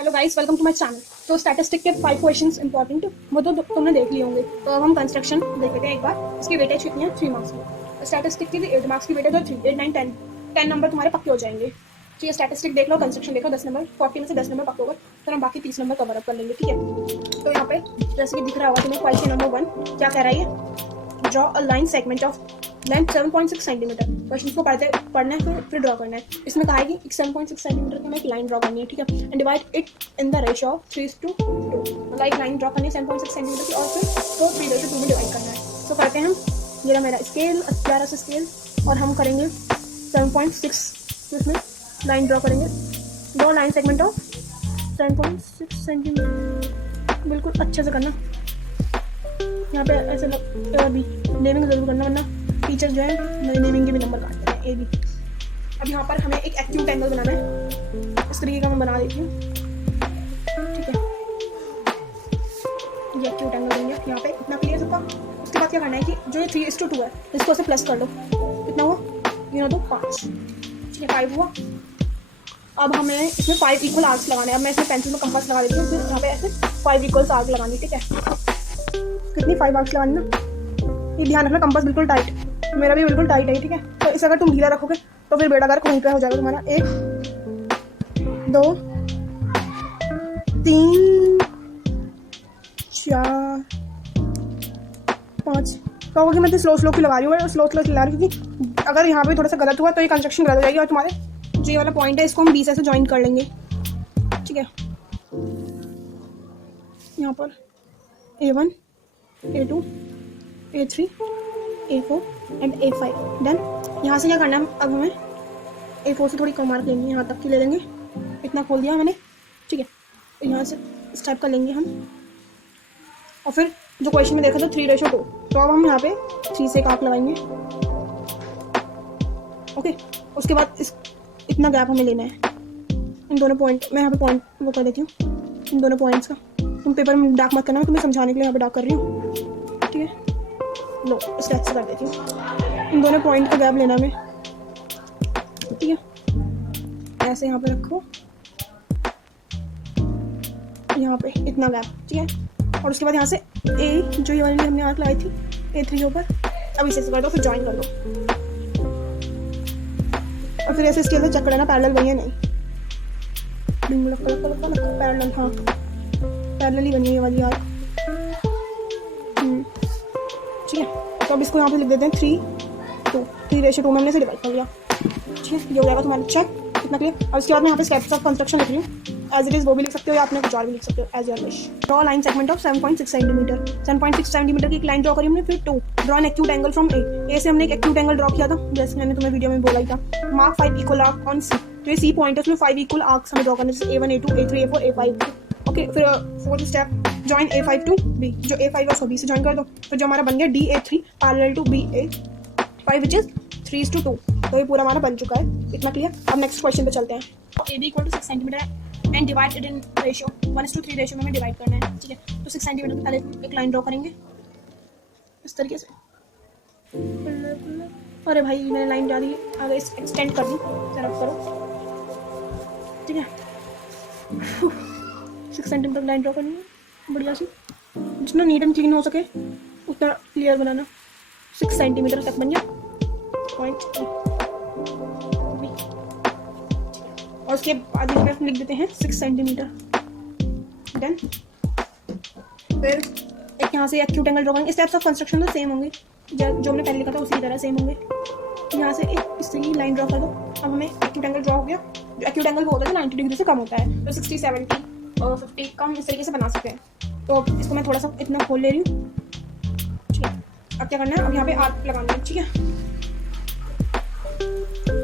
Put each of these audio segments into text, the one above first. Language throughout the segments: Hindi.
Hello guys, welcome to my channel. तो स्टैटिस्टिक के 5 क्वेश्चंस इंपॉर्टेंट वो तो तुमने देख लिए होंगे। तो अब हम कंस्ट्रक्शन देख लेते हैं एक बार। इसकी वेटेज कितनी है? 3 मार्क्स की। स्टैटिस्टिक की भी 8 मार्क्स की वेटेज है। 3 8 9 10 10 नंबर तुम्हारे पक्के हो जाएंगे। ठीक है, स्टैटिस्टिक देख लो, कंस्ट्रक्शन देखो, 10 नंबर 40 में से 10 नंबर पक्के होगा। फिर हम बाकी 30 नंबर कवर अप कर लेंगे। ठीक है, तो यहाँ पे जैसे कि दिख रहा होगा तुम्हें क्वेश्चन नंबर 1 क्या कह रहा है? Draw a line segment of length 7.6 centimetre. Question को पढ़ना है, फिर ड्रॉ करना है। इसमें कहा है कि 7.6 सेंटीमीटर की हमें एक लाइन ड्रॉ करनी है। ठीक है, and divide it in the ratio of 3:2। मतलब एक लाइन ड्रॉ करनी है 7.6 सेंटीमीटर की और फिर तो 3:2 में डिवाइड करना है। तो करते हैं हम। ये रहा मेरा स्केल, प्यारा सा स्केल, और हम करेंगे 7.6। तो इसमें लाइन ड्रॉ करेंगे। Draw line segment of 7.6 centimetre. बिल्कुल अच्छे से करना। यहाँ पे ऐसे भी नेमिंग जरूर करना, वरना टीचर्स जो है नेमिंग के भी नंबर काटते हैं। A B. अब यहाँ पर हमें एक एक्यूट एंगल बनाना है। इस तरीके का मैं बना देती हूँ। ठीक है, ये एक्यूट एंगल देंगे यहाँ पे। इतना क्लियर सबका। उसके बाद क्या करना है कि जो ये 3:2 है इसको ऐसे प्लस कर लो। कितना हुआ? ये ना तो 5। ठीक है, 5 हुआ। अब हमें इसमें 5 इक्वल आर्क्स लगाने हैं। अब मैं इसमें पेंसिल में कंपास लगा देती हूँ। फिर यहाँ पे ऐसे 5 इक्वल आर्क लगानी। ठीक है, कितनी 5 आर्क्स लगानी ना। ये ध्यान रखना, कंपास बिल्कुल टाइट, मेरा भी बिल्कुल टाइट है। ठीक है, तो इसे अगर तुम ढीला रखोगे तो फिर बेड़ा गर्क वहीं पे हो जाएगा तुम्हारा। 1 2 3 4 5। कहोगे मैं तो स्लो की लगा रही हूँ, स्लो लगा रही हूँ क्योंकि अगर यहाँ पे थोड़ा सा गलत हुआ तो ये कंस्ट्रक्शन गलत हो जाएगी और तुम्हारे जो ये वाला पॉइंट है इसको हम बी से ज्वाइन कर लेंगे। ठीक है, यहाँ पर A1 A2 A3 A4 and A5 done. यहाँ से क्या करना है? अब हमें A4 से थोड़ी कम मार्क लेंगे, यहाँ तक की ले लेंगे। इतना खोल दिया मैंने। ठीक है, तो यहाँ से इस टाइप का लेंगे हम। और फिर जो क्वेश्चन में देखा था 3:2, तो अब हम यहाँ पे 3 से एक आंक लगाएंगे। ओके, उसके बाद इतना गैप हमें लेना है। इन दोनों पॉइंट मैं यहाँ पे पॉइंट वो कर देती हूँ, इन दोनों पॉइंट्स का। तुम पेपर में डार्क मत करना, मैं तुम्हें समझाने के लिए यहाँ पे डार्क कर रही हूँ। ठीक है, लो स्केच से कर देती हूँ। इन दोनों पॉइंट का गैप लेना हमें। ठीक है, ऐसे यहाँ पे रखो, यहाँ पे इतना गैप। ठीक है, और उसके बाद यहाँ से ए जो ये वाली हमने आंख लगाई थी A3 के ऊपर, अब इसे कर दो, फिर ज्वाइन कर दो। और फिर ऐसे स्केल से चेक कर लेना पैरेलल बनी है नहीं। पैरेलल, हाँ पैरेलल ही बनी है ये वाली आंख। ठीक है, तो अब इसको यहाँ पे लिख देते हैं 3:2 में हमने इसे डिवाइड कर लिया। ठीक है, ये हो जाएगा तुम्हारा चेक। कितना क्लियर? अब इसके बाद मैं यहाँ पे स्टेप्स ऑफ कंस्ट्रक्शन लिख रही हूँ। एज इट इज वो भी लिख सकते हो या आपने कुछ और भी लिख सकते हो as your wish. Draw line segment of 7.6 centimetre. 7.6 centimetre की एक लाइन ड्रॉ करी हमने। फिर 2 draw an acute angle from A से हमने एक एक्यूट एंगल ड्रॉ किया था, जैसे मैंने तुम्हें वीडियो में बोला ही था। मार्क 5 इक्वल आर्क ऑन सी। तो ये सी पॉइंट है, उसमें 5 इक्वल आर्क्स हमें ड्रॉ करने, जैसे A1 A2 A3 A4 A5। Okay, फिर 4th step join A5 to B। जो A5 है उसको B से ज्वाइन कर दो। तो जो हमारा बन गया DA3 parallel to BA5 which is 3:2। तो ये पूरा हमारा बन चुका है। इतना क्लियर? अब नेक्स्ट क्वेश्चन पे चलते हैं। AB इक्वल टू 6 सेंटीमीटर है and divide it in ratio 1:3 ratio में हमें डिवाइड करना है। ठीक है, तो 6 सेंटीमीटर की पहले एक लाइन ड्रॉ करेंगे इस तरीके से। अरे भाई मैंने लाइन ज़्यादा आगे एक्सटेंड कर दी, तरफ करो। ठीक है, 6 सेंटीमीटर लाइन ड्रॉ करनी है बढ़िया सी, जितना नीट एंड क्लीन हो सके उतना क्लियर बनाना। 6 सेंटीमीटर तक बन गया पॉइंट। और उसके बाद हम लिख देते हैं 6 सेंटीमीटर। डन। फिर एक यहाँ से एक्यूट एंगल ड्रॉ करेंगे। स्टेप्स ऑफ कंस्ट्रक्शन तो सेम होंगे, जो हमने पहले लिखा था उसी तरह सेम होंगे। यहाँ से एक इस तरह की लाइन ड्रॉ कर दो। अब हमें एक्यूट एंगल ड्रॉ हो गया। जो एक्यूट एंगल वो होता है 90 डिग्री से कम होता है, तो 60 70 और 50 कम इस तरीके से बना सकते हैं। तो अब इसको मैं थोड़ा सा इतना खोल ले रही हूँ। ठीक है, अब क्या करना है? अब यहाँ पे आर्क लगाना है। ठीक है,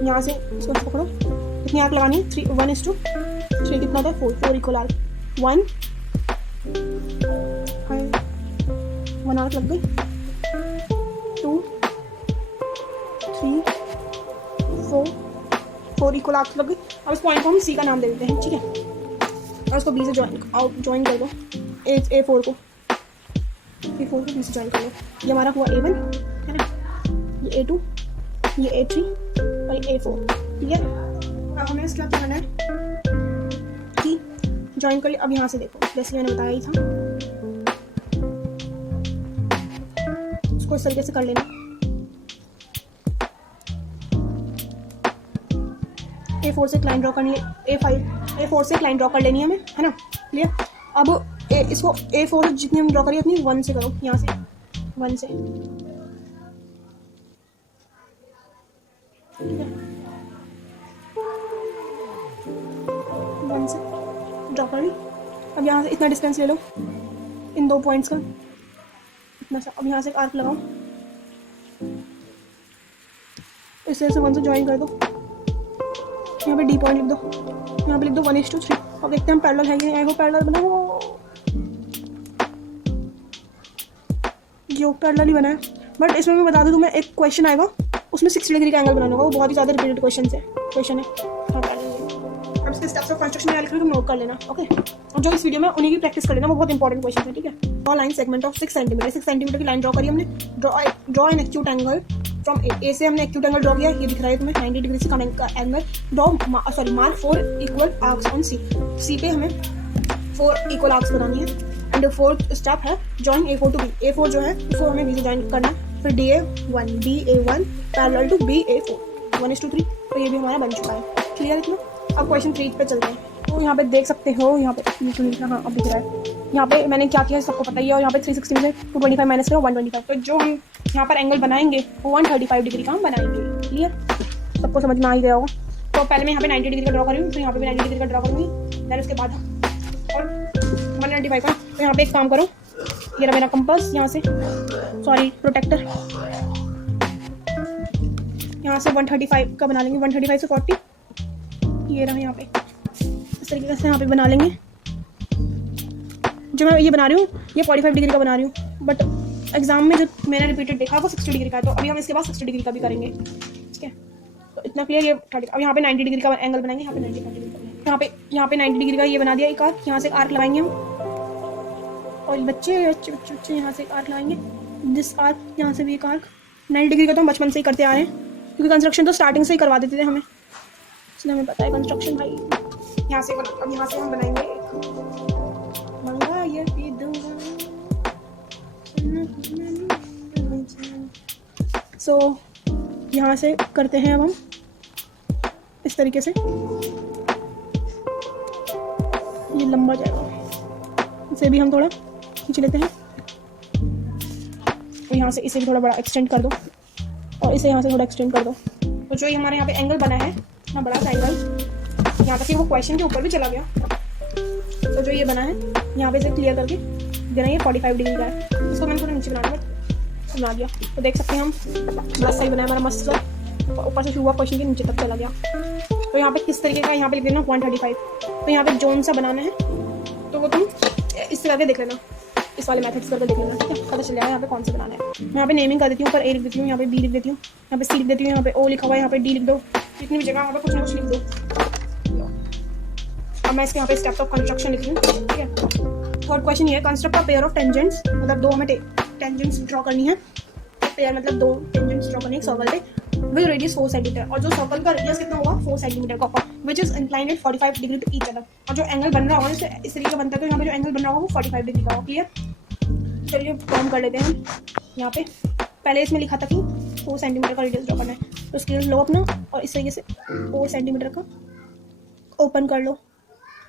यहाँ से इसको पकड़ो। कितनी आर्क लगानी है? 1:3 कितना होता है? 4 इक्वल आर्क। 1 आर्क लग गई। 2 3 4 इक्वल आर्क लग गई। अब इस पॉइंट को हम सी का नाम दे देते हैं। ठीक है, और उसको बी से ज्वाइन कर दो। A4 को बी से ज्वाइन कर लो। ये हमारा हुआ A1 है ना, ये A2, ये A3 और ये A4। ठीक है, अब हमें इसके बाद क्या करना है कि ज्वाइन कर लिया। अब यहाँ से देखो जैसे मैंने बताया ही था, उसको इस तरीके से कर लेना। A4 से एक लाइन ड्रॉ करनी है, A4 से एक लाइन ड्रॉ कर लेनी है हमें, है ना, क्लियर। अब इसको A4 जितनी हम ड्रॉ करिए उतनी 1 से करो, यहाँ से 1 से, ठीक है, 1 से ड्रॉ कर ली। अब यहाँ से इतना डिस्टेंस ले लो इन 2 पॉइंट्स का, इतना सा। अब यहाँ से एक आर्क लगाओ, इस तरह से 1 से ज्वाइन कर दो। यहाँ पे D पॉइंट लिख दो, यहाँ पे लिख दो 1:3। अब देखते हैं हम पैरेलल है कि नहीं। पैरेलल बना हो, जो पैरेलल ही बना है, बट इसमें मैं बता दूँ तुम्हें एक क्वेश्चन आएगा, उसमें 60 डिग्री का एंगल बनाना होगा, वो बहुत ही ज़्यादा रिपीटेड क्वेश्चन है। अब इसके स्टेप्स ऑफ कंस्ट्रक्शन में लिख रही हूँ, तुम नोट कर लेना, ओके। और जो इस वीडियो में उन्हीं की प्रैक्टिस कर लेना, वो बहुत इंपॉर्टेंट क्वेश्चन है, ठीक है। Draw line segment of 6 centimetre, 6 centimetre की लाइन ड्रॉ करी हमने। Draw an acute angle from A से हमने एक्यूट एंगल ड्रॉ किया, ये दिख रहा है तुम्हें 90 डिग्री से कम angle. Mark 4 equal arcs on C पे हमें 4 इक्वल आर्क्स बनानी है। एंड फोर्थ स्टेप है join A4 to B। A4 जो है उसको हमें B से ज्वाइन करना है, फिर DA1 पैरेलल टू BA4 1:3। तो ये भी हमारा बन चुका है, क्लियर इतना। अब क्वेश्चन 3 पे चलते हैं। तो यहाँ पे देख सकते हो, यहाँ पे हाँ अब दिख रहा है, यहाँ पे मैंने क्या किया सबको पता ही है। और यहाँ पे 360 में से 225 माइनस करो 125। तो जो हम यहाँ पर एंगल बनाएंगे वो 135 डिग्री का हम बनाएंगे, क्लियर, सबको समझ में आ ही गया होगा। तो पहले मैं यहाँ पे 90 डिग्री का ड्रॉ करूँगी, फिर यहाँ पे भी 90 डिग्री का ड्रॉ करूँगी, देन उसके बाद और 195 का। तो यहाँ पे एक काम करो, ये रहा मेरा कंपास, यहाँ से सॉरी प्रोटेक्टर, यहाँ से 135 का बना लेंगे, 135 से 40, ये रहा यहाँ पे इस तरीके से यहाँ पे बना लेंगे। जो मैं ये बना रही हूँ ये 45 डिग्री का बना रही हूँ, बट एग्जाम में जो मैंने रिपीटेड देखा वो 60 डिग्री का है। तो अभी हम इसके बाद 60 डिग्री का भी करेंगे, ठीक है। तो इतना क्लियर, ये 30। अब यहाँ पे 90 डिग्री का एंगल बनाएंगे, यहाँ पे 95 डिग्री का बनाएंगे। यहाँ पे 90 डिग्री का ये बना दिया एक आर्क, यहाँ से एक आर्क लगाएंगे हम। और बच्चे यहाँ से एक आर्क लगाएंगे, दिस आर्क, यहाँ से भी एक आर्क। 90 डिग्री का तो हम बचपन से ही करते आ रहे हैं, क्योंकि कंस्ट्रक्शन तो स्टार्टिंग से ही करवा देते थे हमें, इसलिए हमें पता है कंस्ट्रक्शन भाई। यहाँ से अब यहाँ से हम बनाएंगे यहाँ से करते हैं अब हम इस तरीके से, ये लंबा जाएगा, इसे भी हम थोड़ा खींच लेते हैं। तो यहाँ से इसे भी थोड़ा बड़ा एक्सटेंड कर दो, और इसे यहाँ से थोड़ा एक्सटेंड कर दो। तो जो ये हमारे यहाँ पे एंगल बना है इतना बड़ा सा एंगल, यहाँ तक कि वो क्वेश्चन के ऊपर भी चला गया। तो जो ये बना है यहाँ पे से क्लियर करके देना, ये 45 डिग्री का है। इसको मैंने थोड़ा नीचे बना दिया। तो देख सकते हैं हम बड़ा सही बनाया हमारा मस्त, ऊपर से शुरू हुआ क्वेश्चन के नीचे तक चला गया। तो यहाँ पे किस तरीके का, यहाँ पे लिख देना 135। तो यहाँ पे जोन सा बनाना है, तो वो तुम इस तरह के देख लेना, इस वाले मेथड्स करके देख लेना, ठीक है, पता चल जाएगा यहाँ पे कौन सा बनाना है। मैं यहाँ पे नेमिंग कर देती हूँ, ऊपर A लिख देती हूँ, यहाँ पे B लिख देती हूँ, यहाँ पे C लिख देती हूँ, यहाँ पे O लिखा हुआ है, यहाँ पे D लिख दो, जितनी भी जगह यहाँ पे कुछ ना कुछ लिख दो। अब मैं इसके यहाँ पे स्टेप्स ऑफ कंस्ट्रक्शन लिख रही हूँ, ठीक है। थर्ड क्वेश्चन ये है, construct a pair of tangents, मतलब 2 हमें टेंजेंट्स ड्रॉ करनी है। पेयर मतलब 2 टेंजेंट्स ड्रॉ करनी है एक सर्कल पे, विद रेडियस 4 सेंटीमीटर। और जो सर्कल का रेडियस कितना होगा 4 सेंटीमीटर का, which is inclined 45 degree to each other. और जो एंगल बन रहा होगा इस तरीके का बनता है, तो यहाँ पे जो एंगल बन रहा होगा वो 45 डिग्री का होगा, क्लियर। चलिए फॉर्म कर लेते हैं। यहाँ पे पहले इसमें लिखा था कि 4 सेंटीमीटर का रेडियस ड्रॉ करना है, तो स्केल लो अपना और इस तरीके से 4 सेंटीमीटर का ओपन कर लो,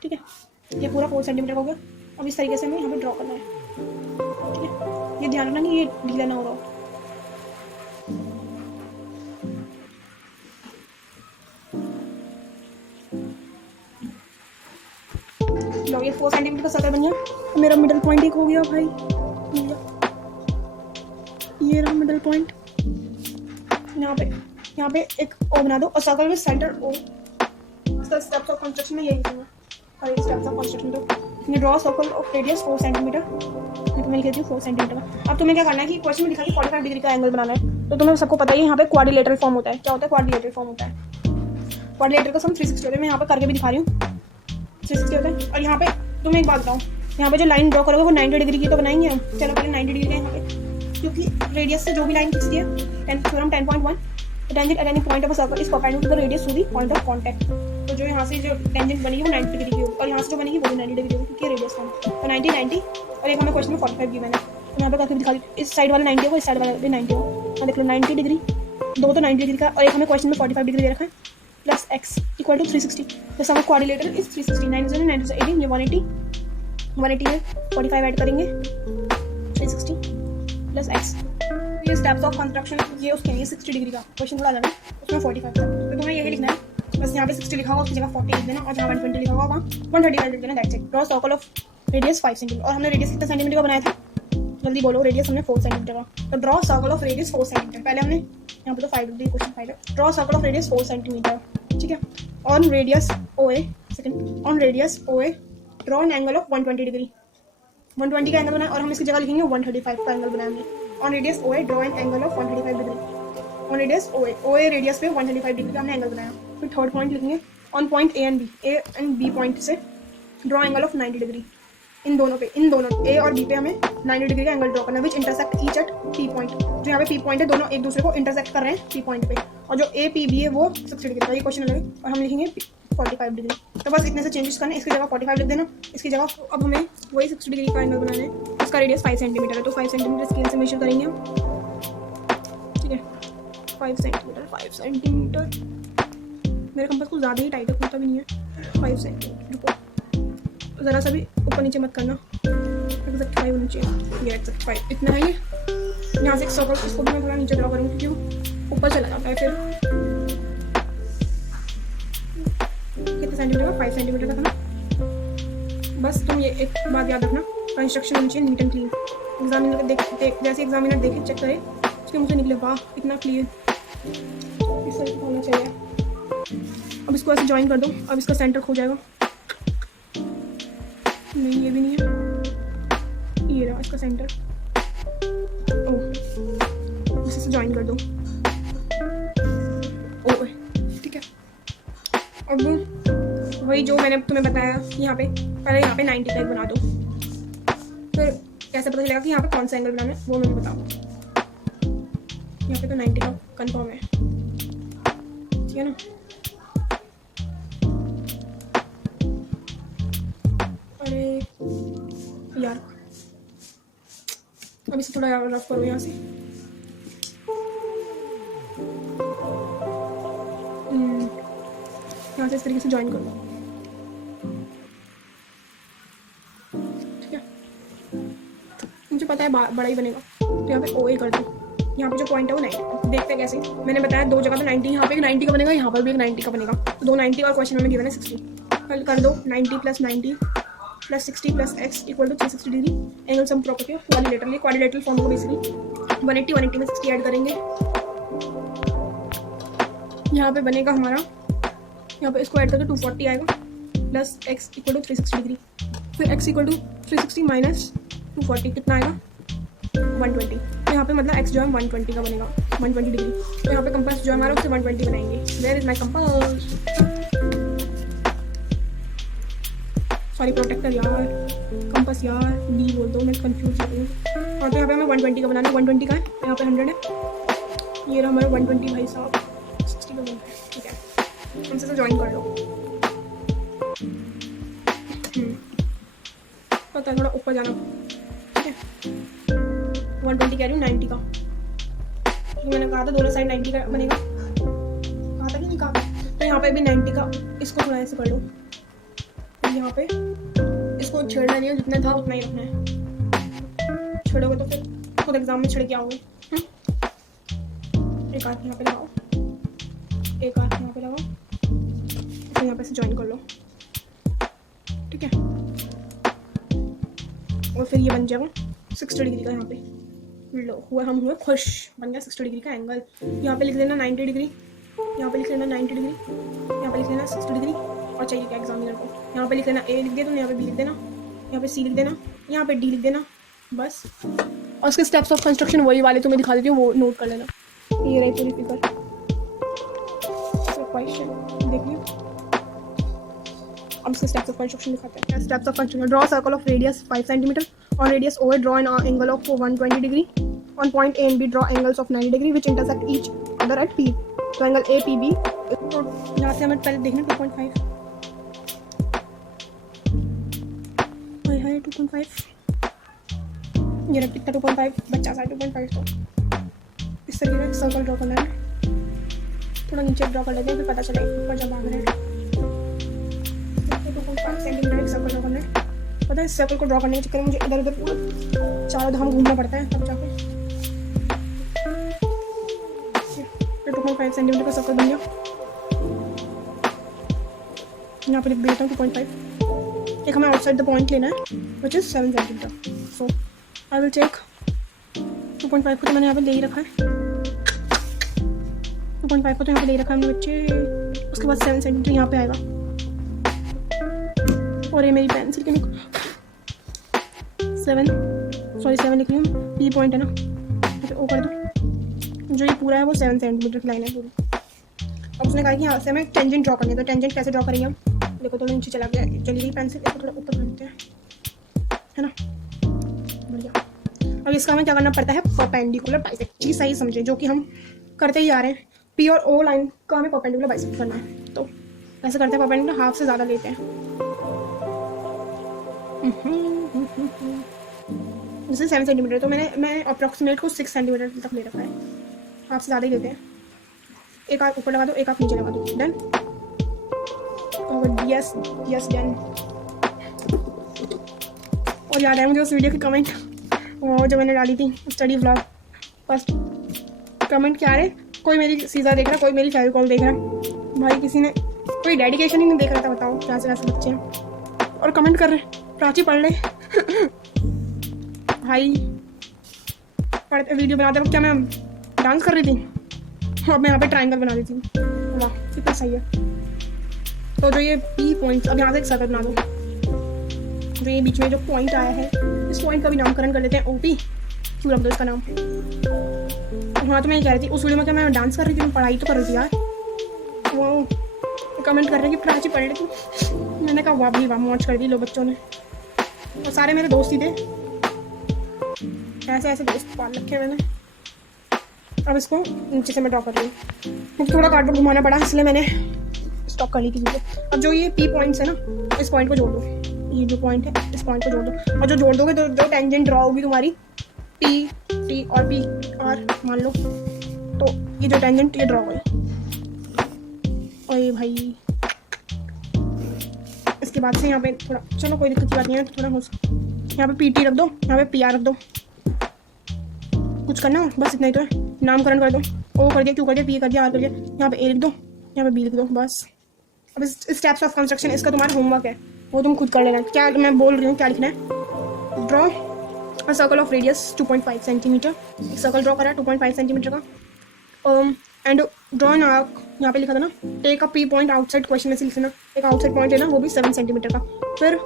ठीक है। ये पूरा 4 सेंटीमीटर हो गया। अब इस तरीके से हमें यहाँ पे ड्रॉ करना है, ठीक है। ये ध्यान रखना कि ये ढीला ना हो रहा हो। लो ये 4 सेंटीमीटर का सर्कल बन गया। तो मेरा मिडल पॉइंट एक हो गया भाई, ये रहा मिडल पॉइंट। यहाँ पे एक ओ बना दो और सर्कल में सेंटर ओ। इसका स्टेप्स ऑफ कंस्ट्रक्शन में यही लिखूंगा, और ये स्टेप्स ऑफ कंस्ट्रक्शन तो draw circle of radius 4 centimetre. मैं लिख देती हूँ 4 सेंटीमीटर का। अब तुम्हें क्या करना है कि क्वेश्चन में लिखा है 45 डिग्री का एंगल बनाना है, तो तुम्हें सबको पता ही है यहाँ पे क्वाड्रिलेटरल फॉर्म होता है। क्या होता है? क्वाड्रिलेटरल फॉर्म होता है। क्वाड्रिलेटरल का सम 360 होता है। मैं यहाँ पे करके भी दिखा रही हूँ, 360 होता है। और यहाँ पे तुम्हें एक बात बताऊँ, यहाँ पे जो लाइन ड्रॉ करोगे वो 90 डिग्री की तो बनाएंगे हम। चलो पहले 90 डिग्री का यहाँ पे, क्योंकि रेडियस से जो भी लाइन खींचती है, theorem 10.1, tangent at any point of a circle is perpendicular to the radius to the point of contact. तो जो यहाँ से जो टेंजेंट बनेगी वो 90 डिग्री की होगी और यहाँ से जो बनेगी वो भी 90 डिग्री होगी क्योंकि रेडियस कम है। तो 90 90 और एक हमें क्वेश्चन में 45 गिवन है। तो यहाँ पे करके दिखा दी, इस साइड वाला 90 होगा, इस साइड वाला भी 90 होगा। तो देख लो 90 डिग्री, दो तो 90 डिग्री का और एक हमें क्वेश्चन में 45 डिग्री दे रखा है प्लस एक्स इक्वल टू 360। तो सम ऑफ कोऑर्डिनेटर इज 360, 90 90 18 ये 180 में 45 ऐड करेंगे 360 प्लस एक्स। ये स्टेप्स ऑफ कंस्ट्रक्शन ये उसके लिए 60 डिग्री का क्वेश्चन थोड़ा अलग है, उसमें 45 था। तो तुम्हें यही लिखना है, बस यहाँ पे 60 लिखा होगा उसकी जगह 40 लिख देना और जहाँ 120 लिखा होगा वहाँ 135 लिख देना। That's it. Draw circle of radius 5 centimetre और हमने रेडियस कितने सेंटीमीटर का बनाया था, जल्दी बोलो। रेडियस हमने 4 सेंटीमीटर का। तो draw circle of radius 4 centimetre, पहले हमने यहाँ पे तो 5 डिग्री क्वेश्चन 5 है। Draw circle of radius 4 centimetre, ठीक है। On radius O A second, on radius O A draw an angle of 120 degree. 120 का एंगल बनाया और हम इसकी जगह लिखेंगे 135 का एंगल बनाया हमने। On radius O A draw an angle of 135 degree. On radius O A radius पे 135 डिग्री का हमने एंगल बनाया। फिर थर्ड पॉइंट लिखेंगे on point A and B point से ड्रॉ एंगल ऑफ 90 डिग्री। इन दोनों ए और बी पे हमें 90 डिग्री का एंगल ड्रॉ करना है विच intersect each eight P point. जो यहाँ पे पी पॉइंट है दोनों एक दूसरे को इंटरसेक्ट कर रहे हैं पी पॉइंट पे, और जो ए पी बी है वो 60 डिग्री का। ये क्वेश्चन अलग है और हम लिखेंगे 45 डिग्री। तो बस इतने से चेंजेस करने, इसकी जगह 45 लिख देना, इसकी जगह अब हमें वही 60 डिग्री का एंगल बनाना है। इसका रेडियस 5 सेंटीमीटर है तो 5 सेंटीमीटर स्केल से मेजर करेंगे हम, ठीक है। 5 सेंटीमीटर मेरे कंपास को ज़्यादा ही टाइट है, होता भी नहीं है। 5 सेंटीमीटर, रुको ज़रा सा भी ऊपर नीचे मत करना, एग्जैक्ट 5 होना चाहिए। ये एग्जैक्ट 5 इतना है। ये यहाँ से एक सर्कल, इसको भी मैं थोड़ा नीचे ड्रॉ करूँगी क्योंकि ऊपर चला जाता है फिर। कितने सेंटीमीटर का, 5 सेंटीमीटर का था ना। बस तुम ये एक बात याद रखना, कंस्ट्रक्शन होनी चाहिए नीट एंड क्लीन। एग्जामिनर देख जैसे एग्जामिनर देखे चेक करे उसके मुझे निकले वाह इतना क्लियर, इस तरह होना चाहिए। अब इसको ऐसे ज्वाइन कर दो, अब इसका सेंटर खो जाएगा। नहीं ये भी नहीं है, ये रहा इसका सेंटर। ओह इसे ज्वाइन कर दो, ओह ठीक है। अब वही जो मैंने तुम्हें बताया, यहाँ पे पहले यहाँ पे 90 का एक बना दो, फिर कैसे पता चलेगा कि यहाँ पे कौन सा एंगल बनाना है वो मैं बताऊँ। यहाँ पे तो 90 का कंफर्म है, ठीक है ना। अरे यार अब इसे थोड़ा रफ करो यहाँ से। यहाँ से इस तरीके से ज्वाइन कर लो, ठीक है। मुझे पता है बड़ा ही बनेगा तो यहाँ पे ओ ए कर दो। यहाँ पे जो पॉइंट है वो 90, देखते हैं कैसे। मैंने बताया दो जगह पे 90, यहाँ पे एक 90 का बनेगा, यहाँ पर भी एक 90 का बनेगा। तो दो 90 और क्वेश्चन में गिवन है 60। हल कर दो 90 plus 90 plus 60 plus x equal to 360 degree. Angle sum property of quadrilateral, ये क्वाड्रिलेटरल फॉर्म को बेसिकली 180 में 60 ऐड करेंगे। यहाँ पे बनेगा हमारा, यहाँ पे इसको ऐड करके 240 आएगा plus x equal to 360 degree. फिर एक्स इक्वल टू 360 माइनस 240 कितना आएगा 120। तो यहाँ पे मतलब एक्स जो है 120 का बनेगा, 120 डिग्री। तो यहाँ पे कंपास जो है हमारा उससे 120 बनाएंगे। Where is my compass, sorry protractor यार, कंपास यार, डी बोल दो, मैं कंफ्यूज हो गई हूँ। और तो यहाँ पे हमें 120 का बनाना है, 120 का है, यहाँ पे 100 है। ये रहा हमारा 120 भाई साहब, 60 का बनता है, ठीक है। हमसे ज्वाइन कर लो, पता है थोड़ा ऊपर जाना, ठीक है। 120 कह रही हूँ 90 का, तो मैंने कहा था दोनों साइड 90 का बनेगा, कहा था कि नहीं कहा। तो यहाँ पे भी 90 का, इसको थोड़ा ऐसे कर लो। यहाँ पे इसको छेड़ना नहीं है, जितना था उतना ही रखना है। छेड़ोगे तो फिर खुद एग्जाम में छिड़ के आओगे। एक हाथ यहाँ पे लगाओ, एक हाथ यहाँ पे लगाओ, तो यहाँ पे से ज्वाइन कर लो, ठीक है। और फिर ये बन जाएगा 60 डिग्री का। यहाँ पे लो हुआ, हम हुए खुश, बन गया 60 डिग्री का एंगल। यहाँ पे लिख लेना 90 डिग्री, यहाँ पे लिख लेना 90 डिग्री, यहाँ पे लिख लेना 60 डिग्री। और चाहिए क्या एग्जामिनर को, यहाँ पे लिख देना ए लिख दे, तुमने यहाँ पे बी लिख देना, यहाँ पे सी लिख देना, यहाँ पे डी लिख देना, बस। और उसके स्टेप्स ऑफ कंस्ट्रक्शन वही वाले तुम्हें दिखा देती हूँ, वो नोट कर लेना। ये रही पूरी फिगर, क्वेश्चन देख लियो। अब इसके स्टेप्स ऑफ कंस्ट्रक्शन दिखाते हैं। Steps of construction, draw circle of radius 5 centimetre on radius O A draw an angle of 120 degree on point A and B draw angles of 90 degree which intersect each other at P. तो एंगल ए पी बी, तो यहाँ से हमें पहले देखना 2.5 है 2.5, ये रख कितना 2.5 बच्चा सा 2.5। तो इस तरीके का सर्कल ड्रॉ करना है, थोड़ा नीचे ड्रॉ कर लेते हैं फिर पता चलेगा ऊपर जब भाग रहे हैं। 2.5 सेंटीमीटर एक सर्कल ड्रॉ करना है। पता है इस सर्कल को ड्रॉ करने के चक्कर में मुझे इधर उधर पूरा चारों धाम घूमना पड़ता है तब जाके। 2.5 सेंटीमीटर का सर्कल बन गया। यहाँ पर लिख देता हूँ 2.5। एक हमें आउटसाइड द पॉइंट लेना है which is 7 centimetre. So I will take 2.5 को तो मैंने यहाँ पे ले ही रखा है, 2.5 को तो यहाँ पे ले रखा है हमने बच्चे। उसके बाद 7 सेंटीमीटर यहाँ पे आएगा। और ये मेरी पेंसिल के 7 लिख रही हूँ, ये पॉइंट है ना, तो ओ कर दो। जो ये पूरा है वो 7 सेंटीमीटर की लाइन है पूरी। अब उसने कहा कि यहाँ से हमें टेंजेंट ड्रॉ करनी है, तो टेंजेंट कैसे ड्रॉ करेंगे हम? देखो थोड़ा नीचे चला गया, चली गई पेंसिल, इसको थोड़ा ऊपर करते हैं, है ना, बढ़िया। अब इसका हमें क्या करना पड़ता है? Perpendicular bisect. चीज़ सही समझे, जो कि हम करते ही आ रहे हैं। पी और ओ लाइन का हमें परपेंडिकुलर बाइसेक्ट करना है। तो कैसे करते हैं? परपेंडिकुलर हाफ से ज़्यादा लेते हैं, जैसे 7 सेंटीमीटर, तो मैं अप्रॉक्सीमेट को 6 सेंटीमीटर तक ले रखा है। हाफ से ज़्यादा ही लेते हैं। एक हाथ ऊपर लगा दो, एक हाथ नीचे लगा दो, डन। और यस डन। और याद है मुझे उस वीडियो की कमेंट, वो जो मैंने डाली थी स्टडी व्लॉग, फर्स्ट कमेंट क्या है? कोई मेरी सीज़र देख रहा, कोई मेरी फेविकॉल देख रहा। भाई किसी ने कोई डेडिकेशन ही नहीं देख रहा था, बताओ क्या से कैसे बच्चे हैं और कमेंट कर रहे हैं प्राची पढ़ ले। भाई पढ़ते वीडियो बनाते वक्त क्या मैं डांस कर रही थी? अब मैं यहाँ पे ट्रायंगल बना देती हूँ। वाह कितना सही है। तो जो ये पी पॉइंट, अब यहाँ से एक सर्कल बना दो। जो ये बीच में जो पॉइंट आया है, इस पॉइंट का भी नामकरण कर लेते हैं ओपी। क्यों रख दो इसका नाम? हाँ तो मैं ये कह रही थी, उस वीडियो में क्या मैं डांस कर रही थी? मैं पढ़ाई तो कर रही थी यार। वो कमेंट कर रहे हैं कि प्राची पढ़ रही थी। मैंने कहा वाह भाई वाह, मौज कर दी लो बच्चों ने। और सारे मेरे दोस्त ही थे, ऐसे ऐसे दोस्त पाल रखे मैंने। अब इसको नीचे से मैं ड्रॉ कर रही हूँ। मुझे थोड़ा कार्डबोर्ड घुमाना पड़ा, इसलिए मैंने स्टॉप कर ली थी चीज़ें। अब जो ये पी पॉइंट्स है ना, इस पॉइंट को जोड़ दो। ये जो पॉइंट है इस पॉइंट को जोड़ दो, और जो जोड़ दोगे तो जो टेंजेंट ड्रॉ होगी तुम्हारी पी टी और पी आर मान लो, तो ये जो टेंजेंट ये ड्रॉ हुई। और ये भाई इसके बाद से यहाँ पे थोड़ा, चलो कोई दिक्कत की बात नहीं है, थोड़ा हो यहाँ पे पी टी रख दो, यहाँ पे पी आर रख दो। कुछ करना बस इतना ही तो है। नामकरण कर दो, ओ कर दिया, क्यू कर दिया, पी कर दिया, आर कर दिया। यहाँ पे ए लिख दो, यहाँ पे बी लिख दो, बस। अब इस स्टेप्स ऑफ कंस्ट्रक्शन इसका तुम्हारा होमवर्क है, वो तुम खुद कर लेना। क्या मैं बोल रही हूँ, क्या लिखना है? Draw a circle of radius 2.5 centimetre. एक सर्कल ड्रॉ करा 2.5 सेंटीमीटर का। एंड ड्रॉ एन आर्क, यहाँ पे लिखा था ना, take a P point outside, question में से लिखना एक आउटसाइड पॉइंट है ना, वो भी 7 सेंटीमीटर का। फिर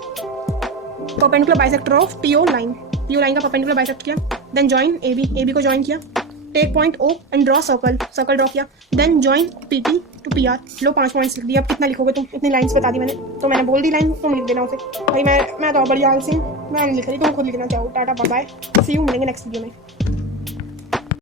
perpendicular bisector of PO line, PO line का परपेंडिकुलर बाइसेक्ट किया। देन जॉइन एबी को जॉइन किया। Take point O and draw circle draw किया। Then join PT to PR. लो 5 पॉइंट्स लिख दिए। अब कितना लिखोगे तुम? इतनी लाइंस बता दी मैंने, तो मैंने बोल दी लाइन, तुम लिख देना उसे। भाई मैं तो बड़ी आलसी हूँ, मैं नहीं लिख रही, तुम खुद लिखना चाहो। Ta ta bye bye, see you, मिलेंगे नेक्स्ट वीडियो में।